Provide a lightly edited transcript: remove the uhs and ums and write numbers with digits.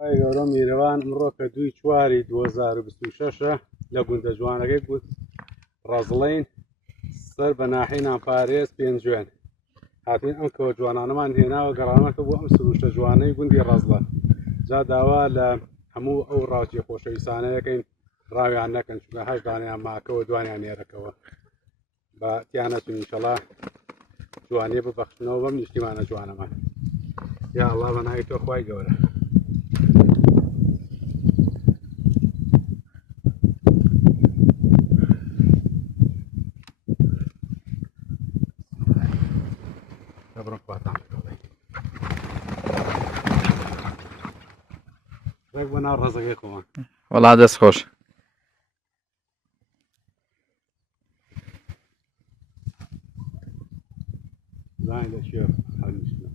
ئەی گەورە میرەوان ئەمڕۆ کە 2/4/2026 لە گوندە جوانەکەی گوت ڕەزڵەین سەر بە ناحینان پارێز پێنجوێن هاتوین ئەم کەوە جوانانەمان هێناوە گەڕانەکە بۆ ئەم سروشتە جوانەی گوندی ڕەزڵە جا داوا لە هەموو ئەو ڕاوچی خۆشەویستانەیەکەین ڕاویان نەکەن چونکە هەر دانیان ماکەوە دوانیان نێرەکەوە بە تیانەتون ئینشەڵا جوانیە ببەخشنەوە بەم نیشتیمانە جوانەمان یا ئەڵڵا بە ناوی تۆ خوای گەورە ڕێک بۆ ناو ڕەزەکەی خۆمان وەڵا دەست خۆش زانای لە کوێ هەڵمیشت